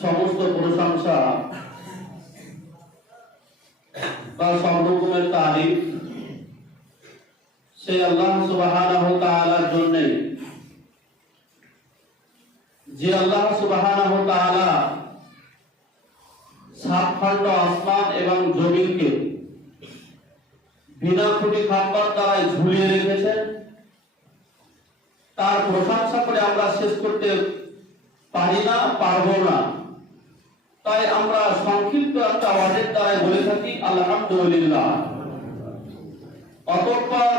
সমস্ত প্রশংসা বা সব রকমের তারিফ সেই আল্লাহ সুবহানাহু ওয়া তাআলার জন্য, যে আল্লাহ সুবহানাহু ওয়া তাআলা সাত খণ্ড আসমান এবং জমিনকে বিনা খুঁটি খাম্বার দ্বারা ঝুলিয়ে রেখেছেন। তার প্রশংসা করে আমরা শেষ করতে পারি না, পারবো না। তাই আমরা সংক্ষিপ্ত একটা ওয়ার্ডের দ্বারা বলে থাকি আলহামদুলিল্লাহ। অতঃপর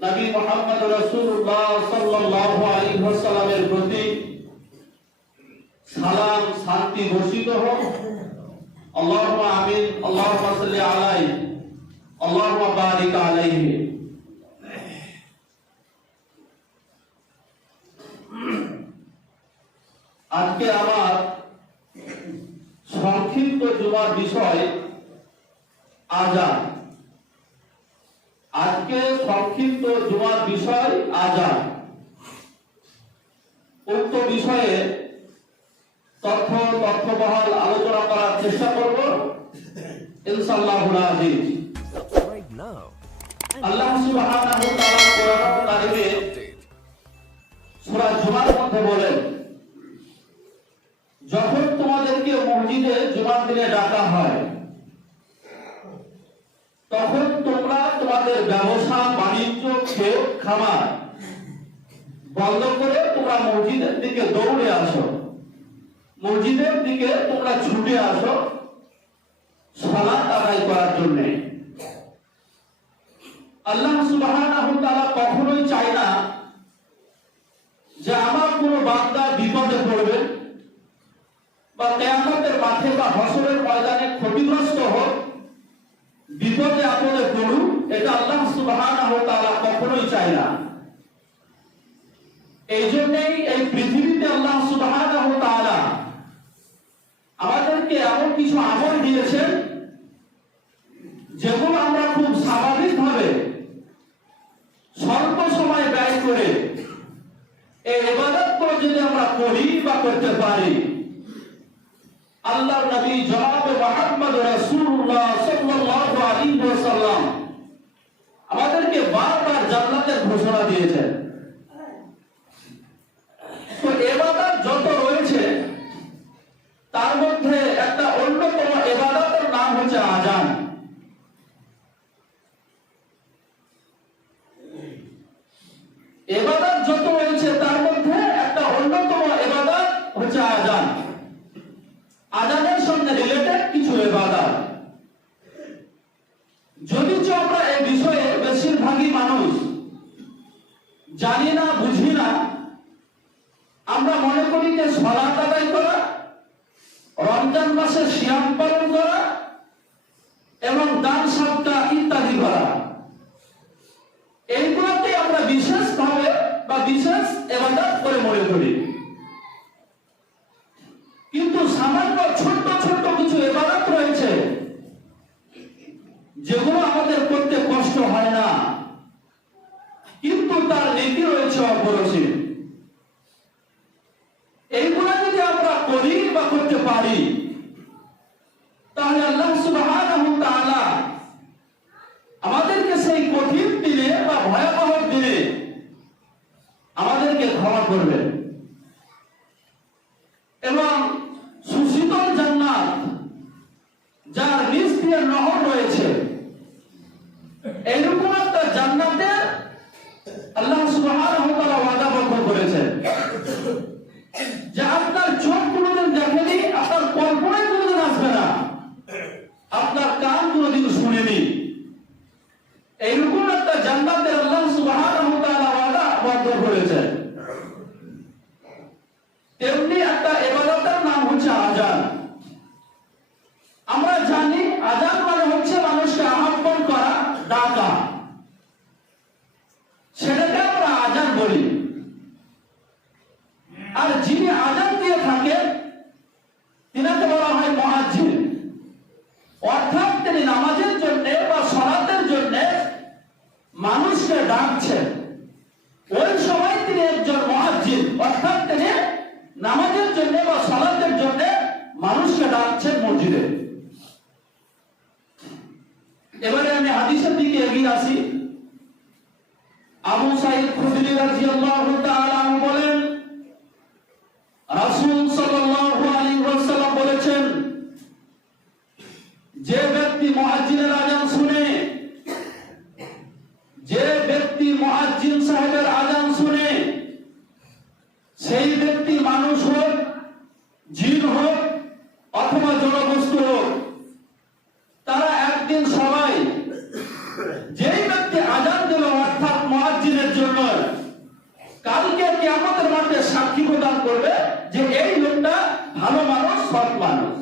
নবী মুহাম্মদ রাসূলুল্লাহ সাল্লাল্লাহু আলাইহি ওয়াসাল্লামের প্রতি সালাম শান্তি বর্ষিত হোক। আল্লাহুম্মা আমিন। আল্লাহুম্মা সাল্লি আলাইহি, আল্লাহুম্মা বারিক আলাইহি। আজকে আমার সংক্ষিপ্ত জুমার বিষয় আযান। আজকে সংক্ষিপ্ত জুমার বিষয় আযান। উক্ত বিষয়ে তথ্যবহাল আলোচনা করার চেষ্টা করব ইনশাআল্লাহুল আজিজ। আল্লাহ সুবহানাহু ওয়া তাআলা কোরআন কারিমে সূরা জুমার মধ্যে বলেন, যখন তোমাদেরকে মসজিদে জুমার দিনে ডাকা হয় তখন তোমরা তোমাদের ব্যবসা বাণিজ্য ক্ষেত খামার বন্ধ করে তোমরা মসজিদের দিকে দৌড়ে আসো, মসজিদের দিকে তোমরা ছুটে আসো সালাত আদায় করার জন্য। আল্লাহ সুবহানাহু ওয়া তাআলা কখনোই চায় না যে আমার কোনো বান্দা বিপদে পড়বে বা কিয়ামতের মাঠে বা হাসরের ময়দানে ক্ষতিগ্রস্ত হোক, বিপদে আপদে পড়ুক। এটা আল্লাহ সুবহানাহু ওয়া তাআলা কখনোই চায় না। এই জন্যই এই পৃথিবীতে আল্লাহ সুবহানাহু ওয়া তাআলা আমাদেরকে এমন কিছু আমল দিয়েছেন যেগুলো আমরা খুব স্বাভাবিকভাবে স্বল্প সময় ব্যয় করে এই ইবাদতগুলো যদি আমরা করি বা করতে পারি, আল্লাহর নবী জনাব মুহাম্মদ রাসূলুল্লাহ সাল্লাল্লাহু আলাইহি ওয়াসাল্লাম আমাদেরকে বারবার জান্নাতের ঘোষণা দিয়েছেন। তো ইবাদত যত রয়েছে তার মধ্যে একটা অন্যতম ইবাদতের নাম হচ্ছে আযান। ইবাদত যত রয়েছে তার মধ্যে একটা অন্যতম ইবাদত হচ্ছে আযান। আযানের সঙ্গে রিলেটেড কিছু ইবাদত, যদিও আমরা এই বিষয়ে বেশিরভাগই মানুষ জানি না, বুঝি না। আমরা মনে করি যে সালাত আদায় করা, রমজান মাসে সিয়াম পালন করা এবং দান সদকা ইত্যাদি করা, এইগুলোতে আমরা বিশেষভাবে বা বিশেষ ইবাদত করে মনে করি। কিন্তু সামান্য ছোট ছোট কিছু ইবাদত রয়েছে যেগুলো আমাদের করতে কষ্ট হয় না, কিন্তু তার নীতি রয়েছে অপরিসীম। এইগুলো যদি আমরা করি বা করতে পারি তাহলে আল্লাহ সুবহানাহু ওয়া তাআলা আমাদেরকে সেই কঠিন দিনে বা ভয়াবহ দিনে আমাদেরকে ক্ষমা করবেন এবং সুশীতল জান্নাত যার নিচ দিয়ে নহর রয়েছে, এরকম একটা জান্নাতে আল্লাহ সুবহানাহু ওয়া তাআলা ওয়াদাবদ্ধ করেছেন যে আপনার চোখ কোনোদিন দেখেনি, আপনার কল্পনায় কোনোদিন আসবে না, আপনার কান কোনোদিন শুনেনি। এইরকম একটা জান্নাতের আল্লাহ সুবহানাহু ওয়া তাআলা ওয়াদাবদ্ধ করেছেন। তেমনি একটা ইবাদতের নাম হচ্ছে আযান। আমরা জানি আযান মানে হচ্ছে মানুষকে মানুষকে ডাকছেন মসজিদে। এবারে আমি হাদিসের দিকে এগিয়ে আসি। আবু সাঈদ খুদরি রাদিয়াল্লাহু তাআলা আনহু বলেন, রাসূল সাল্লাল্লাহু আলাইহি ওয়াসাল্লাম বলেছেন, যে ব্যক্তি মুয়াজ্জিনের আযান শুনে, যে ব্যক্তি মুয়াজ্জিন সাহেবের আযান শুনে, সেই ব্যক্তি মানুষ হোক, জিন হোক অথবা জড়বস্তু হোক, তারা একদিন সবাই যেই ব্যক্তি আযান দিল অর্থাৎ মুয়াজ্জিনের জন্য, কালকে কিয়ামতের মাঠে সাক্ষী প্রদান করবে যে এই লোকটা ভালো মানুষ, সৎ মানুষ।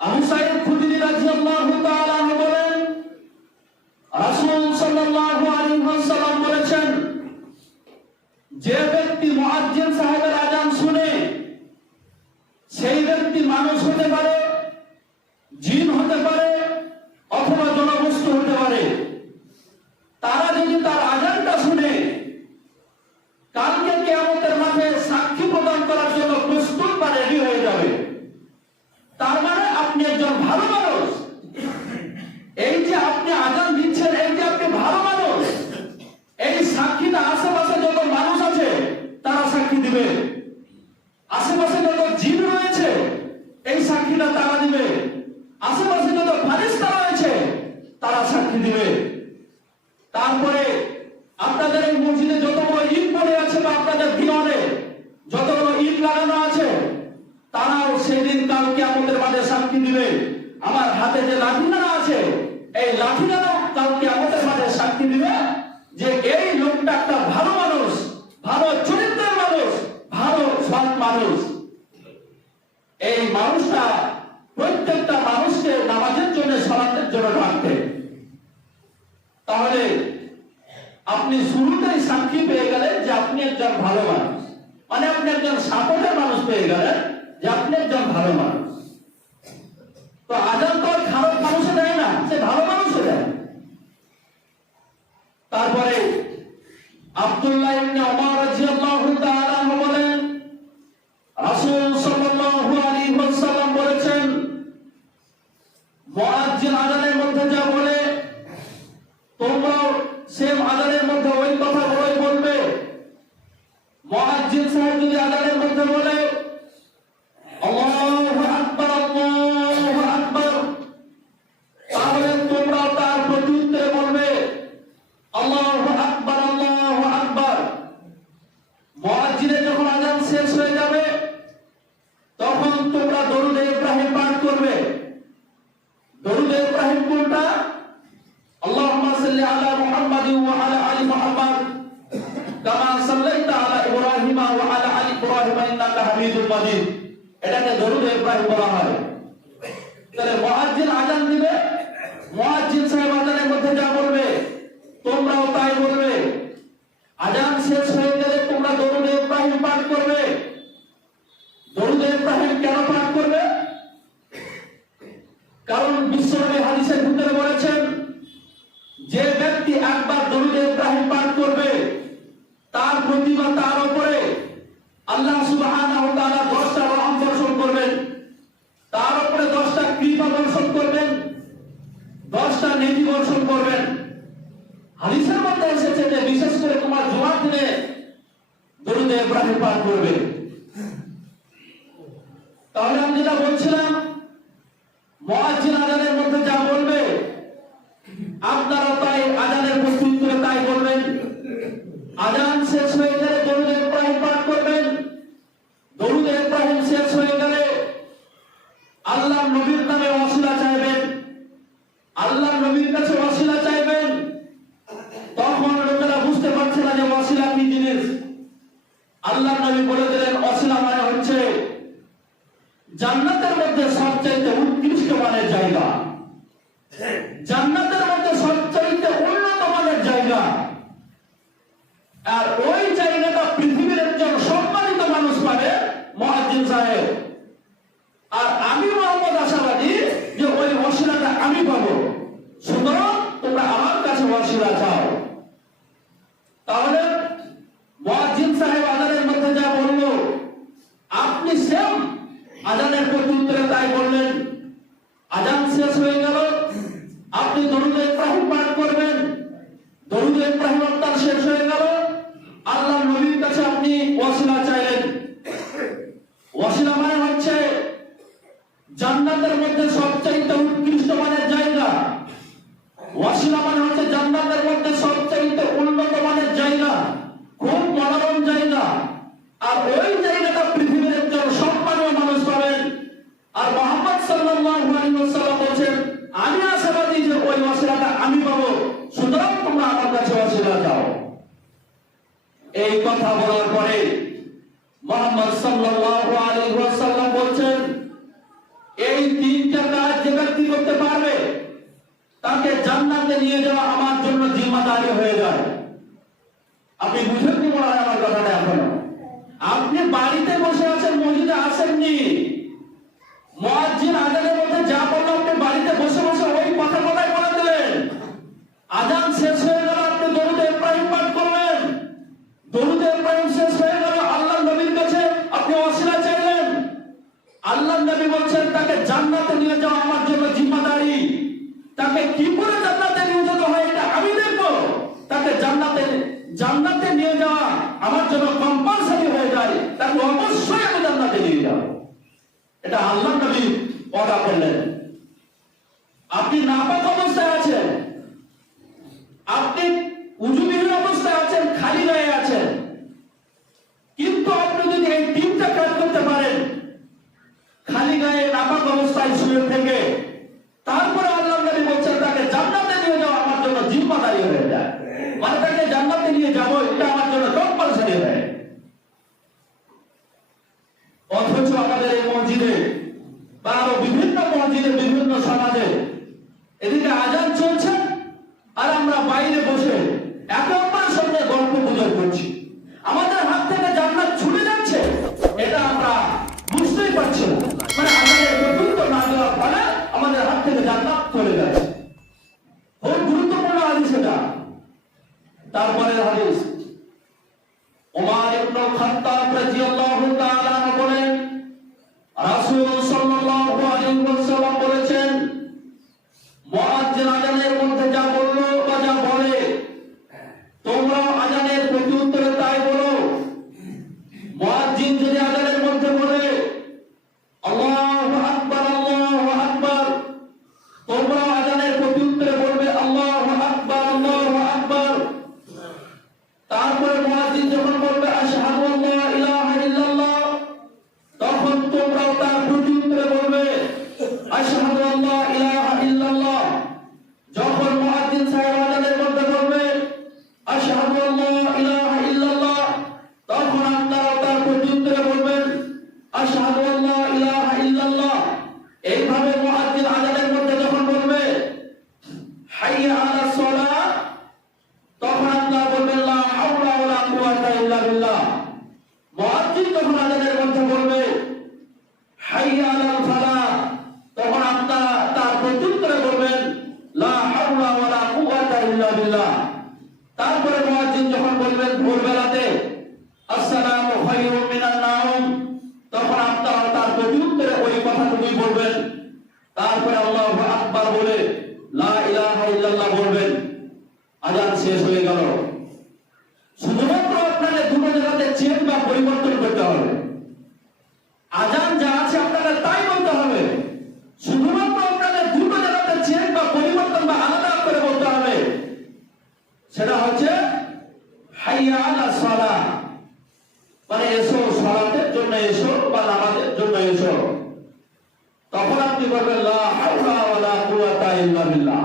আবু সাঈদ খুদরি রাদিয়াল্লাহু তাআলা আনহু বলেন, রাসূল সাল্লাল্লাহু আলাইহি ওয়াসাল্লাম বলেছেন, যে ব্যক্তি মুয়াজ্জিন সাহেবের আযান শুনে, সেই ব্যক্তি মানুষ হতে পারে, জিন হতে পারে অথবা জড়বস্তু হতে পারে, তারা যদি তার আযানটা শুনে কালকে কিয়ামতের মাঠে সাক্ষী প্রদান করার জন্য প্রস্তুত বা রেডি হয়ে যাবে। তার মানে আপনি একজন ভালো মানুষ। এই যে আপনি আযান দিচ্ছেন, এই যে আপনি ভালো মানুষ, এই সাক্ষীটা আশেপাশে যত মানুষ আছে তারা সাক্ষী দিবে, আশেপাশে যত জিন রয়েছে এই সাক্ষীটা তারা দিবে, আশেপাশে যত ফেরেশতা রয়েছে তারা সাক্ষী দিবে। তারপরে আপনাদের এই মসজিদে যতগুলো ইট পড়ে আছে বা আপনাদের দিওয়ানে যতগুলো ইট লাগানো আছে, তারাও সেদিন কাল কিয়ামতের মাঠে সাক্ষী দিবে। আমার হাতে যে লাঠিটা আছে, এই লাঠিটাও কাল কিয়ামতের মাঠে সাক্ষী দিবে যে এই লোকটা একটা ভালো মানুষ, ভালো চরিত্রের মানুষ, ভালো সৎ মানুষ। এই মানুষটা প্রত্যেকটা মানুষকে নামাজের জন্য, সালাতের জন্য ডাকতে। তাহলে আপনি শুরুতেই সাক্ষী পেয়ে গেলেন যে আপনি একজন ভালো মানুষ, মানে আপনি একজন সাপোর্টের মানুষ পেয়ে গেলেন যে আপনি একজন ভালো মানুষ। তো আযান তো খারাপ মানুষে দেয় না, সে ভালো মানুষে দেয়। তারপরে আব্দুল্লাহ ইবনে ওমর রাদিয়াল্লাহু তাআলা আনহু বলেন, রাসূল সাল্লাল্লাহু আলাইহি ওয়াসাল্লাম বলেছেন, মুয়াজ্জিন আযানের মধ্যে যা বলে তোমরাও সেম আযানের মধ্যে ওই কথা বলবে। মুয়াজ্জিন সাহেব যদি আযানের মধ্যে বলে আল্লাহু আকবার, আল্লাহু আকবার, তাহলে তোমরাও তার প্রত্যুত্তরে বলবে আল্লাহু আকবার, আল্লাহু আকবার। মুয়াজ্জিনের যখন আযান শেষ হয়ে যাবে তখন তোমরা দরুদ ইব্রাহিম পাঠ করবে। দরুদ ইব্রাহিম কোনটা? আল্লাহুম্মা সাল্লি আলা মুহাম্মাদিন ওয়া আলা আলি মুহাম্মাদ কামা সাল্লাইতা আলা ইব্রাহিম ওয়া আলা আলি ইব্রাহিম ইন্নাকা হামিদুল মাজিদ। এটাকে দরুদ ইব্রাহিম বলা হয়। তাহলে মুয়াজ্জিন আযান দিবে, মুয়াজ্জিন সাহেব আযানের মধ্যে যা বলবে তোমরাও তাই বলবে। আযান শেষ হয়ে গেলে তোমরা দরুদ ইব্রাহিম পাঠ করবে। দরুদ ইব্রাহিম কেন পাঠ করবে? কারণ বিশ্বনবী হাদিসের ভিতরে বলেছেন, যে ব্যক্তি একবার দরুদ ইব্রাহিম পাঠ করবে তার প্রতি বা তার উপরে আল্লাহ সুবহানাহু ওয়া তাআলা 10টা রহমত বর্ষণ করবেন, তার উপরে 10টা কৃপা বর্ষণ করবেন, 10টা নেকি বর্ষণ করবেন। হাদিসের মধ্যে এসেছে যে বিশেষ করে তোমার জুমার দিনে দরুদ ইব্রাহিম পাঠ করবে। তাহলে আমি যেটা বলছিলাম, মুয়াজ্জিন আযানের মধ্যে যা বলবে আপনারা তাই আযানের প্রত্যুত্তরে তাই বলবেন। আযান শেষ হয়ে গেলে দরুদ ইব্রাহিম পাঠ করবেন। দরুদ ইব্রাহিম শেষ হয়ে গেলে আল্লাহর নবীর নামে ওয়াসিলা চাইবেন, আল্লাহর নবীর কাছে ওয়াসিলা চাইবেন। তখন লোকেরা বুঝতে পারছে না যে ওয়াসিলা কি জিনিস। আল্লাহর নবী বলে দিলেন, ওয়াসিলা মানে হচ্ছে জান্নাতের মধ্যে সবচেয়ে উৎকৃষ্ট মানের জায়গা, জান্নাতের মধ্যে সবচেয়ে উন্নত মানের জায়গা। আর ওই জায়গাটা পৃথিবীর একজন সম্মানিত মানুষ পাবে, মুয়াজ্জিন সাহেব। আর আমি মোহাম্মদ আশাবাদী যে ওই ওয়াসিলাটা আমি পাবো, সুতরাং তোমরা আমার কাছে ওয়াসিলা চাও। তাহলে মুয়াজ্জিন সাহেব আযানের মধ্যে যা বললো আপনি সেম আজানের প্রতি উত্তরে তাই বললেন, আজান শেষ হয়ে গেল, আপনি দরুদ ইব্রাহিম পাঠ করবেন। দরুদ ইব্রাহিম আপনার শেষ হয়ে গেল, আল্লাহর নবীর কাছে আপনি ওয়াসিলা চাইলেন। ওয়াসিলা মানে হচ্ছে জান্নাতের মধ্যে সবচেয়ে উৎকৃষ্ট মানের জায়গা। ওয়াসিলা মানে হচ্ছে জান্নাতের মধ্যে সবচেয়ে উন্নত মানের জায়গা, খুব মনোরম জায়গা। আর ওই জায়গাটা পৃথিবীর একজন সম্মানীয় মানুষ পাবেন। আর মুহাম্মদ সাল্লাল্লাহু আলাইহি ওয়াসাল্লাম বলেন, আমি আশাবাদী যে ওই ওয়াসিলাটা আমি পাবো, সুতরাং তোমরা আমার কাছে ওয়াসিলা চাও। এই কথা বলার পরে মুহাম্মদ সাল্লাল্লাহু আলাইহি ওয়াসাল্লাম বলেন, এই তিনটা কাজ যে ব্যক্তি করতে পারবে তাকে জান্নাতে নিয়ে যাওয়া আমার জন্য জিম্মাদারি হয়ে যায়। আপনি বুঝেন কি মনে হয় আমার কথাটা? এখনো আপনি বাড়িতে বসে আছেন, মসজিদে আসেননি, মুয়াজ্জিন আজানের মধ্যে যা বললো আপনি বাড়িতে বসে বসে ওই কথাটাই বলে দিলেন। আজান শেষ হয়ে গেল, আপনি দরুদ ইব্রাহিম পাঠ করবেন। দরুদ ইব্রাহিম শেষ হয়ে গেল, আল্লাহর নবীর কাছে আপনি ওয়াসিলা চাইলেন। আল্লাহর নবী বলছেন, তাকে জান্নাতে নিয়ে যাওয়া আমার জন্য জিম্মাদারি। তাকে কি করে জান্নাতে নিয়ে যেতে হয় এটা আমি দেখব। তাকে জান্নাতে নিয়ে যাওয়া আমার জন্য কম্পালসারি হয়ে যায়, তাকে অবশ্যই আমি জান্নাতে নিয়ে যাব। এটা আল্লাহর নবী ওয়াদা করলেন। আপনি নাপাক অবস্থায় আছেন, আপনি উযুবিহীন অবস্থায় আছেন, খালি গায়ে আছেন, কিন্তু আপনি যদি এই তিনটা কাজ করতে পারেন, খালি গায়ে নাপাক অবস্থায় শুয়ে থেকে, তারপরে আল্লাহর নবী বলছেন তাকে জান্নাতে নিয়ে যাওয়া আমার জন্য জিম্মাদারি হয়ে যায়। মানে তাকে জান্নাতে নিয়ে যাব, এটা আমার জন্য কম্পালসারি হয়। অথচ আমাদের এই মসজিদে বা আরো বিভিন্ন মসজিদে, বিভিন্ন সমাজে এদিকে আজান চলছে আর আমরা বাইরে বসে একে অপরের সঙ্গে গল্প গুজব করছি। আমাদের হাত থেকে জান্নাত ছুটে যাচ্ছে, এটা আমরা বুঝতেই পারছি না। মানে আমাদের প্রতিউত্তর না দেওয়ার ফলে আমাদের হাত থেকে জান্নাত চলে যাচ্ছে। খুব গুরুত্বপূর্ণ হাদিস এটা। তারপরে হাদিস, ওমর ইবনে খাত্তাব রাদিয়াল্লাহু তাআলা বলেন, রাসূল সাল্লাল্লাহু আলাইহি ওয়াসাল্লাম বলেছেন, মুয়াজ্জিন আজানের মধ্যে যা বললো বা যা বলে তোমরা আজানের প্রতি উত্তরে তাই বলো। মুয়াজ্জিন যদি আজানের মধ্যে বলে আল্লাহু আকবার, আল্লাহু আকবার, তোমরা আজানের প্রতি উত্তরে বলবে আল্লাহু আকবার, আল্লাহু আকবার। তারপরে মুয়াজ্জিন যখন বলবে আশহাদু আল্লা ইলাহা ইল্লাল্লাহ, তখন তোমরাও তার প্রতি উত্তরে বলবে আশহাদু আল্লা ইলাহা ইল্লাল্লাহ। যখন মুয়াজ্জিন সাহেব আজানের মধ্যে বলবে আশহাদু আল্লা ইলাহা ইল্লাল্লাহ, তখন আপনারাও তার প্রতি উত্তরে বলবেন আশহাদু আল্লা ইলাহা ইল্লাল্লাহ। এইভাবে মুয়াজ্জিন আজানের মধ্যে যখন বলবে হাইয়া আলাস সালাহ, তখন আপনারা বলবেন লা হাওলা ওয়ালা কুওয়াতা ইল্লা বিল্লাহ। মুয়াজ্জিন যখন আজানের মধ্যে বলবে হাইয়া আলাল ফালাহ, তখন আপনারা তার প্রত্যুত্তরে বলবেন লা হাওলা ওয়ালা কুওয়াতা ইল্লা বিল্লাহ। তারপরে মুয়াজ্জিন যখন বলবেন ভোরবেলাতে আসসালামু খায়রুম মিনান নাওম, তখন আপনারা তার প্রত্যুত্তরে ওই কথাটুকুই বলবেন। তারপরে আল্লাহু আকবার বলে লা ইলাহা ইল্লাল্লাহ বলবেন। আজান শেষ হয়ে গেল। শুধুমাত্র আপনাদের দুটো জায়গাতে চেঞ্জ বা পরিবর্তন করতে হবে। আজান যা আছে আপনাদের তাই বলতে হবে। শুধুমাত্র আপনাদের দুটো জায়গাতে চেঞ্জ বা পরিবর্তন বা আলাদা করে বলতে হবে। সেটা হচ্ছে হাইয়া আলাস সালাহ, মানে এসো, সালাতের জন্য এসো বা নামাজের জন্য এসো। তখন আপনি বলবেন লা হাওলা ওয়ালা কুওয়াতা ইল্লা বিল্লাহ।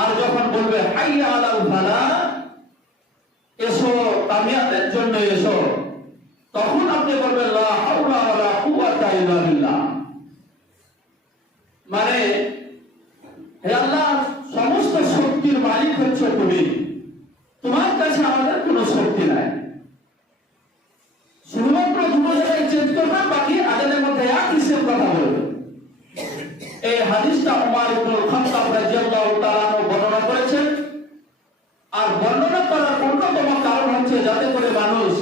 আর যখন বলবে হাইয়া আলাল ফালাহ, এসো কামিয়াতের জন্য এসো, তখন আপনি বলবেন লা হাওলা ওয়ালা কুওয়াতা ইল্লা বিল্লাহ। মানে হে আল্লাহ, সমস্ত শক্তির মালিক হচ্ছে তুমি, তোমার কাছে আমাদের কোনো শক্তি নাই। শুধুমাত্র দুটো জায়গায় চেঞ্জ করবেন, বাকি আজানের মধ্যে একই সেম কথা বলবেন। এই হাদিসটা ওমর ইবনে খাত্তাব রাদিয়াল্লাহু তাআলা বর্ণনা করেছেন। আর বর্ণনা করার অন্যতম কারণ হচ্ছে যাতে করে মানুষ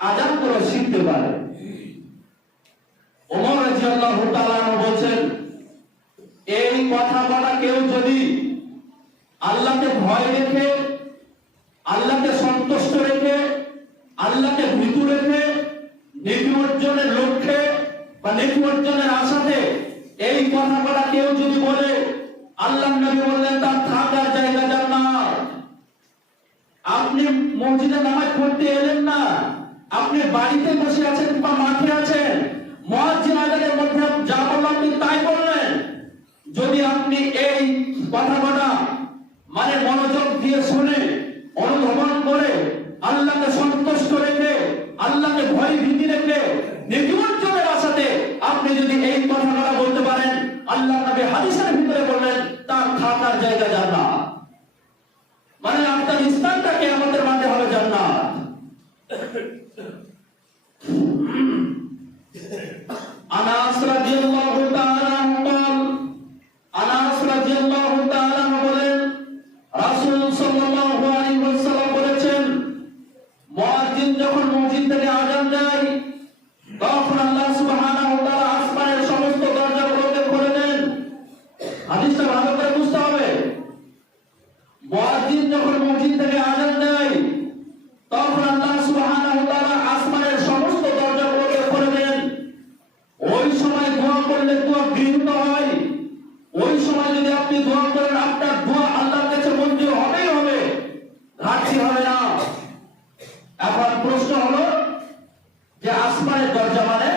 আজান করে শিখতে পারে। এই কথা বলা কেউ যদি আল্লাহকে ভয় রেখে, আল্লাহকে সন্তুষ্ট রেখে, আল্লাহকে ভীতু রেখে, নেকি অর্জনের লক্ষ্যে বা নেকি অর্জনের আশাতে এই কথা বলা কেউ যদি বলে, আল্লাহর নবী বললেন তার থাকার জায়গা জান্নাত। আপনি মসজিদে নামাজ পড়তে এলেন না, আপনি বাড়িতে বসে আছেন বা মাঠে আছেন, মুয়াজ্জিন আযানের মধ্যে যা বললেন আপনি তাই বললেন। যদি আপনি এই কথাটা মানে মনোযোগ দিয়ে শুনে, অনুধাবন করে, আল্লাহকে সন্তুষ্ট রেখে, আল্লাহকে ভয় ভীতি রেখে, নেকি অর্জনের আশাতে আপনি যদি এই কথাটা বলতে পারেন, আল্লাহ নবী হাদিসের ভিতরে বললেন তার থাকার জায়গা জান্নাত। মানে আপনার স্থানটাকে আমাদের মাঝে হবে জান্নাত। আনাস রাদিয়াল্লাহু তাআলা বলেন, আনাস রাদিয়াল্লাহু তাআলা বলেন রাসূল সাল্লাল্লাহু আলাইহি ওয়াসাল্লাম বলেছেন, মুয়াজ্জিন যখন মসজিদ থেকে আযান দেয় তখন আল্লাহ সুবহানাহু ওয়া তাআলা আসমানের সমস্ত দরজাগুলোকে খুলে দেন। হাদিসটা ভালো করে বুঝতে হবে। মুয়াজ্জিন যখন মসজিদ থেকে আযান দেয় তখন আল্লাহ সুবহানাহু ওয়া তাআলা আসমানের সমস্ত দরজাগুলোকে খুলে দেন। ওই সময় দোয়া করলে দোয়া গৃহীত হয়। ওই সময় যদি আপনি দোয়া করেন, আপনার দোয়া আল্লাহর কাছে মঞ্জুর হবেই হবে, ঘাটতি হবে না। এখন প্রশ্ন হলো যে আসমানের দরজা মানে,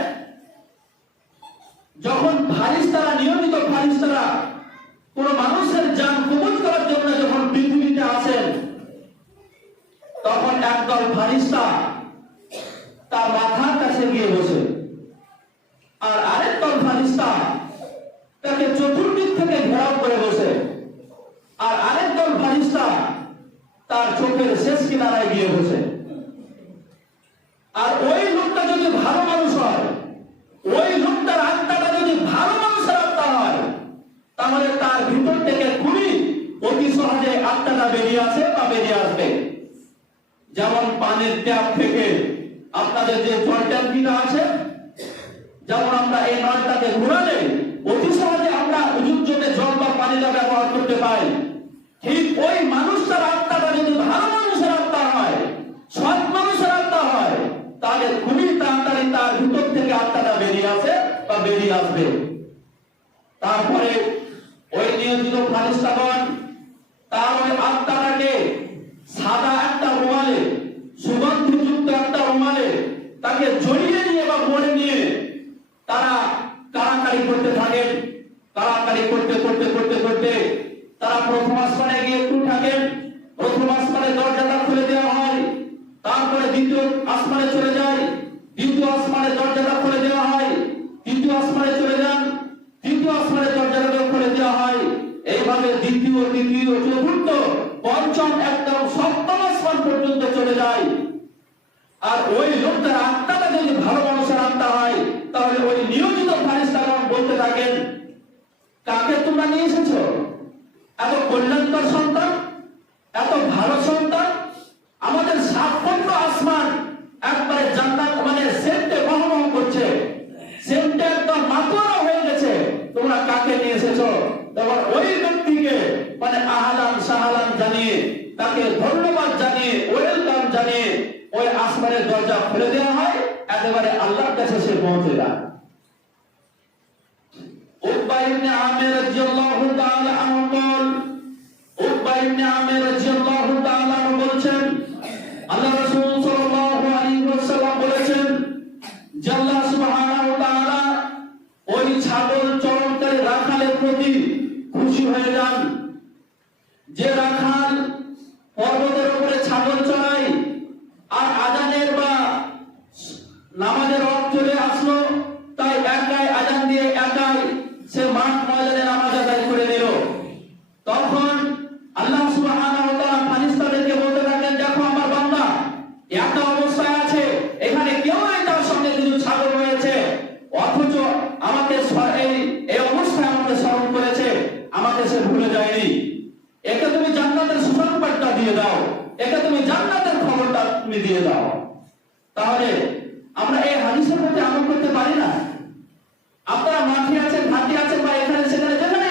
যখন ফারিস্তারা, নিয়মিত ফারিস্তারা কোন মানুষের জান কবুল করার জন্য যখন পৃথিবীতে আসেন, তখন একদল ফারিস্তা তার মাথার কাছে গিয়ে বসে, আর আরেক দল ফারিস্তা তাকে চতুর্দিক থেকে ঘেরাও করে বসে, আর আরেক দল ফারিস্তা তার চোখের শেষ কিনারায় গিয়ে বসে। আর ওই লোকটা যদি ভালো মানুষ হয়, ওই লোকটার আত্মাটা যদি ভালো মানুষের আত্মা হয়, তাহলে তার ভিতর থেকে খুবই অতি সহজে আত্মাটা বেরিয়ে আসে বা বেরিয়ে আসবে। যেমন পানির ট্যাপ থেকে আপনাদের যে জল ট্যাঙ্কিটা আছে, যেমন আমরা এই নলটাকে ঘুরালে অতি সহজে আমরা উজুর জন্য জল বা পানিটা ব্যবহার করতে পারি। ঠিক ওই মানুষটার আত্মাটা যদি ভালো মানুষের আত্মা হয়, সৎ মানুষের আত্মা হয়, তাহলে খুবই তাড়াতাড়ি তার ভিতর থেকে আত্মাটা বেরিয়ে আসে বা বেরিয়ে আসবে। তারপরে ওই নিয়োজিত ফারিস্তাগণ তার ওই আত্মাটাকে সাদা একটা রুমালে, সুগন্ধিযুক্ত একটা রুমালে তাকে জড়িয়ে নিয়ে বা মরে নিয়ে তারা কাড়াকাড়ি করতে থাকেন। কাড়াকাড়ি করতে করতে করতে করতে তারা প্রথম আসমানে গিয়ে একটু থাকেন। প্রথম আসমানে দরজাটা খুলে দেওয়া হয়, তারপরে দ্বিতীয় আসমানে চলে যায়, দ্বিতীয় আসমানে দরজাটা খুলে দেওয়া হয়, তৃতীয় আসমানে চলে যান, তৃতীয় আসমানে দরজাটা খুলে দেওয়া হয়। এইভাবে দ্বিতীয়, তৃতীয়, চতুর্থ, পঞ্চম, একদম সপ্তম আসমান পর্যন্ত চলে যায়। আর ওই লোকটার আত্মাটা যদি ভালো মানুষের আত্মা হয়, তাহলে ওই নিয়োজিত ফারিস্তাগণ বলতে থাকেন, কাকে তোমরা নিয়ে এসেছো? এত কল্যাণকর সন্তান, এত ভালো সন্তান, আমাদের সাতখণ্ড আসমান একবারে জান্নাত মানে সেন্টে মহমহ করছে, সেন্টে একদম মাতোয়ারা হয়ে গেছে, তোমরা কাকে নিয়ে এসেছো? তখন ওই ব্যক্তিকে মানে আহলান সাহালান জানিয়ে, তাকে ধন্যবাদ জানিয়ে, ওয়েলকাম জানিয়ে ওই আসমানের দরজা খুলে দেওয়া হয়, একেবারে আল্লাহর কাছে সে পৌঁছে যায়। উকবা ইবনে আমির রাদিয়াল্লাহু তাআলা আনহু বলেন, উকবা ইবনে আমির রাদিয়াল্লাহু তাআলা আনহু বলেছেন, আল্লাহ রাসূল সাল্লাল্লাহু আলাইহি ওয়াসাল্লাম বলেছেন যে আল্লাহ সুবহানাহু ওয়া তাআলা ওই ছাগল চরণকারী রাখালের প্রতি খুশি হয়ে যান, যে রাখাল পর্বতের উপরে ছাগল চড়ায়, আর আজানের বা নামাজের ওয়াক্ত চলে আসলো, তাই একাই আজান দিয়ে একাই সে মাঠ ময়দানে নামাজ আদায় করে নিল। তখন আল্লাহ সুবহানাহু ওয়া তাআলা ফারিস্তাদেরকে বলতে থাকেন, দেখো আমার বান্দা একা অবস্থায় আছে, এখানে কেউ নাই, তার সঙ্গে কিছু ছাগল রয়েছে, অথচ আমাকে এই অবস্থায় আমাকে স্মরণ করেছে, আমাকে সে ভুলে যায়নি। একে তুমি জান্নাতের সুসংবাদটা দিয়ে দাও, একে তুমি জান্নাতের খবরটা তুমি দিয়ে দাও। তাহলে আমরা এই হাদিসের প্রতি আমল করতে পারি না? আপনারা মাঠে আছেন, ঘাটে আছেন, বা এখানে সেখানে যেখানে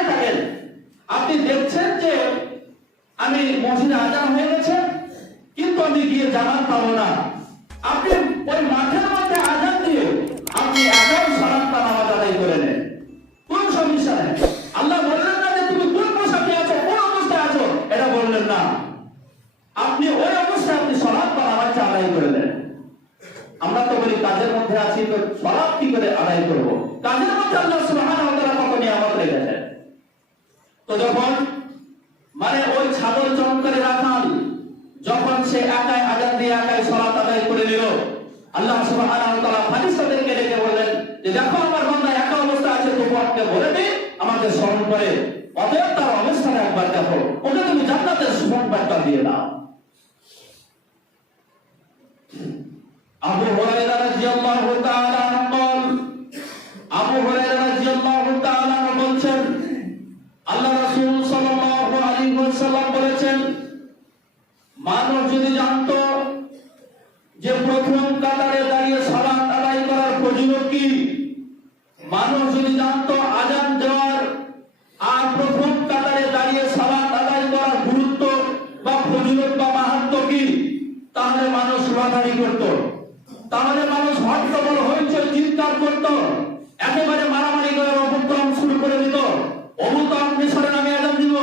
মধ্যে আছি, তো সালাত কি করে আদায় করব? কাজের মধ্যে আল্লাহ সুবহানাহু ওয়া তাআলা কত নিয়ামত রেখেছেন। তো যখন মানে ওই ছাগল চমকারে রাখাল যখন সে একাই আজান দিয়ে একাই সালাত আদায় করে নিল, আল্লাহ সুবহানাহু ওয়া তাআলা ফেরেশতাদেরকে ডেকে বললেন যে দেখো আমার বান্দা একা অবস্থা আছে, তোমাকে বলে দিই আমাকে স্মরণ করে, অতএব তার অবস্থাটা একবার দেখো, ওকে তুমি জান্নাতের সুসংবাদটা দিয়ে দাও। আবু হুরায়রা রাদিয়াল্লাহু তাআলা আনহু বলছেন আল্লাহ রাসূল সাল্লাল্লাহু আলাইহি ওয়াসাল্লাম বলেছেন, মানুষ যদি জানতো যে প্রথম কাতারে দাঁড়িয়ে সালাত আদায় করার ফজিলত কি, মানুষ যদি জানতো আযান দেওয়ার আর প্রথম কাতারে দাঁড়িয়ে সালাত আদায় করার গুরুত্ব বা ফজিলত বা মাহাত্ম্য কি, তাহলে মানুষ লড়াই করত, তাহলে মানুষ হট্টগোল হইচই চিৎকার করত, একেবারে মারামারি করার উপক্রম শুরু করে দিত। অমুক তো আপনি সরেন আমি আযান দিব,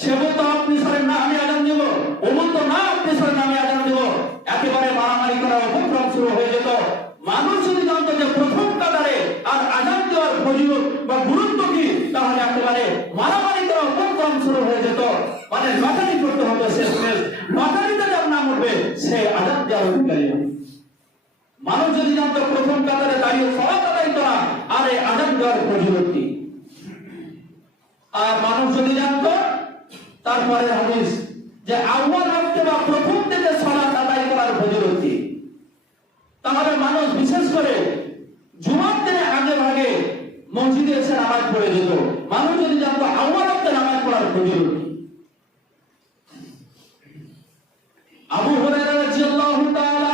সেবক তো আপনি সরেন না আমি আযান দিব, অমুক তো না আপনি সরেন আমি আযান দিব, একেবারে মারামারি করার উপক্রম শুরু হয়ে যেত। মানুষ যদি জানতো যে প্রথম কাতারে আর আযান দেওয়ার ফজিলত বা গুরুত্ব কি, তাহলে একেবারে মারামারি করার উপক্রম শুরু হয়ে যেত। মানে লটারি করতে হতো, শেষমেশ লটারিতে যার নাম উঠবে সে আযান দেওয়ার অধিকারী হবে। মানুষ যদি জানতো প্রথম কাতারে দাঁড়িয়ে সালাত আদায় করা আর এই আযান দেওয়ার ফজিলত কি, আর মানুষ যদি জানতো তারপরে হাদিস যে আউয়াল ওয়াক্তে বা প্রথম দিকে সালাত আদায় করার ফজিলত কি, তাহলে মানুষ বিশেষ করে জুমার দিনে আগে ভাগে মসজিদে এসে নামাজ পড়ে যেত। মানুষ যদি জানতো আউয়াল ওয়াক্তে নামাজ পড়ার ফজিলত কি। আবু হুরায়রা রাদিয়াল্লাহু তাআলা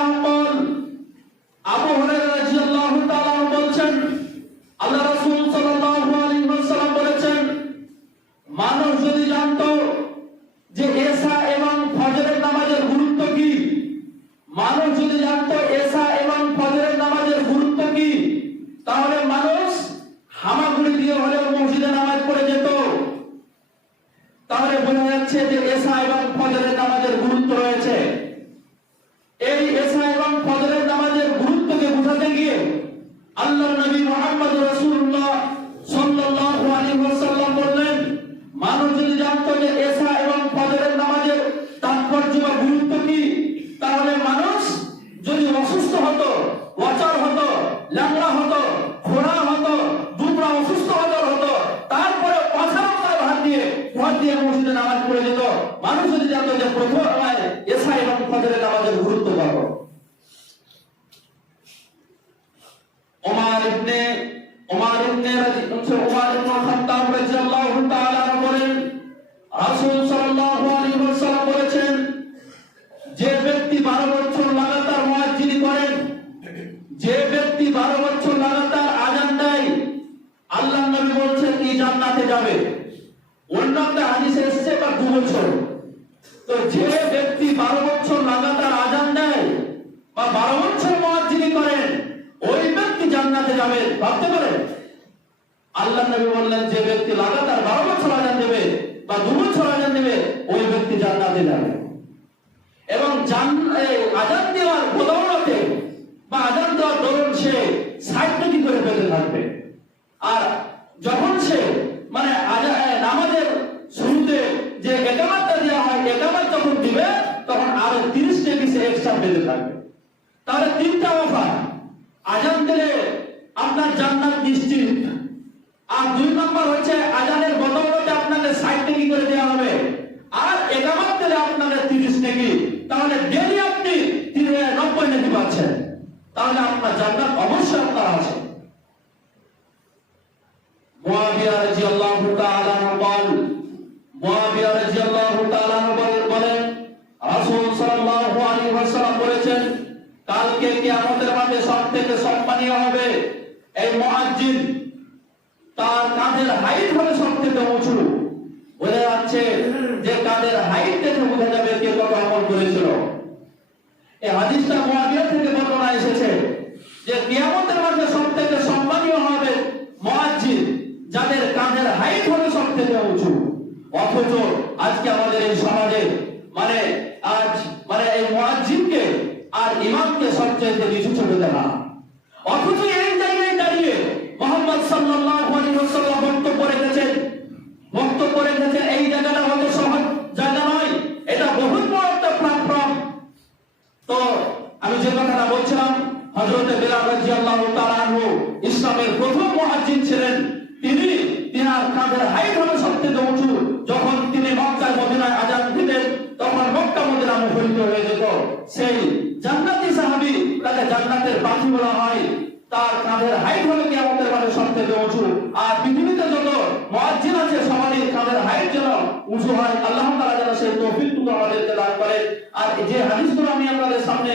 বলছেন আল্লাহ রাসূল সাল্লাল্লাহু আলাইহি ওয়াসাল্লাম বলেছেন, মানুষ যদি জানতো যে এশা এবং ফজরের নামাজের গুরুত্ব কি, মানুষ যদি জানতো এশা এবং ফজরের নামাজের গুরুত্ব কি, তাহলে মানুষ হামাগুড়ি দিয়ে হলেও মসজিদে নামাজ পড়ে যেত। তাহলে বোঝা যাচ্ছে যে এশা এবং ফজরের নামাজের গুরুত্ব রয়েছে। এই এশা এবং ফজরের নামাজের গুরুত্বকে বোঝাতে গিয়ে আল্লাহর নবী মুহাম্মদ রাসূলুল্লাহ সাল্লাল্লাহু আলাইহি ওয়াসাল্লাম বললেন, মানুষ যদি জানতো যে এশা এবং ফজরের নামাজের তাৎপর্য বা গুরুত্ব কি, তাহলে মানুষ যদি অসুস্থ হতো, অচল হতো, ল্যাংড়া হতো, খোড়া হতো, দুবরা অসুস্থ হতো, তারপরে পাছার ভাত দিয়ে মসজিদে নামাজ পড়ে যেত। মানুষ যদি জানতো যে প্রথম এশা এবং ফজরের নামাজের গুরুত্ব কত। উমর ইবনে খাত্তাব রাদিয়াল্লাহু তাআলা বলেন, রাসূল সাল্লাল্লাহু আলাইহি ওয়াসাল্লাম বলেছেন, যে ব্যক্তি 12 বছর লাগাতার মুয়াজ্জিনি করেন, যে ব্যক্তি 12 বছর লাগাতার আযান দেয়, আল্লাহর নবী বলেছেন কি জান্নাতে যাবে। অন্যতে হাদিসে এসেছে বা 2 বছর। তো যে ব্যক্তি 12 বছর লাগাতার আযান দেয় বা 12 বছর মুয়াজ্জিনি করেন, ওই ব্যক্তি জান্নাতে যাবে। ভাবতে পারেন, আল্লাহর নবী বললেন যে ব্যক্তি লাগাতার 12 বছর আযান দেবে বা 2 বছর আযান দেবে, ওই ব্যক্তি জান্নাতে যাবে। এবং আযান দেওয়ার বদৌলতে বা আযান দেওয়ার দরুন সে 60 নেকি করে পেতে থাকবে। আর যখন সে মানে নামাজের শুরুতে যে ইকামতটা দেওয়া হয়, ইকামত যখন দিবে তখন আরো 30 নেকি সে এক্সট্রা পেতে থাকবে। তাহলে 3টা অফার, আযান দিলে আপনার জান্নাত নিশ্চিত, আর 2 নম্বর হচ্ছে আযানের বদৌলতে আপনাকে 60 নেকি করে দেওয়া হবে, আর ইকামত দিলে আপনাকে 30 নেকি। তাহলে ডেইলি আপনি 90 নেকি পাচ্ছেন। তাহলে আপনার জান্নাত অবশ্যই আপনার আছে। মুয়াবিয়া রাদিয়াল্লাহু তাআলা বলেন, রাসূল সাল্লাল্লাহু আলাইহি ওয়াসাল্লাম বলেছেন, কালকে কিয়ামতের মাঠে সবথেকে সম্মানীয় হবে এই মুয়াজ্জিন, তার কাঁধের হাইট হবে সবথেকে উঁচু। বোঝা যাচ্ছে যে কাঁধের হাইট দেখে বোঝা যাবে কে কত আমল করেছিল। এই হাদিসটা মুয়াবিয়া থেকে বর্ণনা এসেছে যে কিয়ামতের মাঠে সবথেকে সম্মানীয় হবে মুয়াজ্জিন, যাদের কাঁধের হাইট হবে সবথেকে উঁচু। অথচ আজকে আমাদের এই সমাজে এই মুয়াজ্জিনকে আর ইমামকে সবচেয়ে নিচু ছোট দেওয়া। ইসলামের প্রথম মুয়াজ্জিন ছিলেন, তিনার কাঁধের হাইট হবে সবচেয়ে উঁচু। যখন তিনি মক্কা মদিনায় আযান দিতেন তখন মক্কা মদিনা মুখরিত হয়ে যেত। সেই জান্নাতি সাহাবী, তাকে জান্নাতের পাখি বলা হয়, তার কাঁধের হাইট হলো কিয়ামতের মাঠে সবচেয়ে উঁচু। আর পৃথিবীতে যত মুয়াজ্জিন আছে সবারই কাঁধের হাইট যেন উঁচু হয়। আল্লাহ তাআলা যেন সেই তৌফিকটুকু আমাদেরকে দান করেন। আর যে হাদিসগুলো আমি আপনাদের সামনে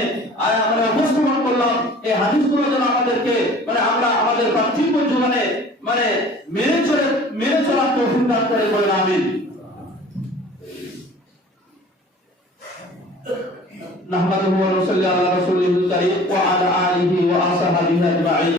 উপস্থাপন করলাম, এই হাদিসগুলো যেন আমাদেরকে আমরা আমাদের পার্থিব জীবনে মেনে চলার তৌফিক দান করে বলেন আমিন। নাহমাদুহু ওয়া নুসাল্লি আলা রাসূলিল কারীম ওয়া আলা আলিহি ওয়া আসহাবিহি আজমাইন।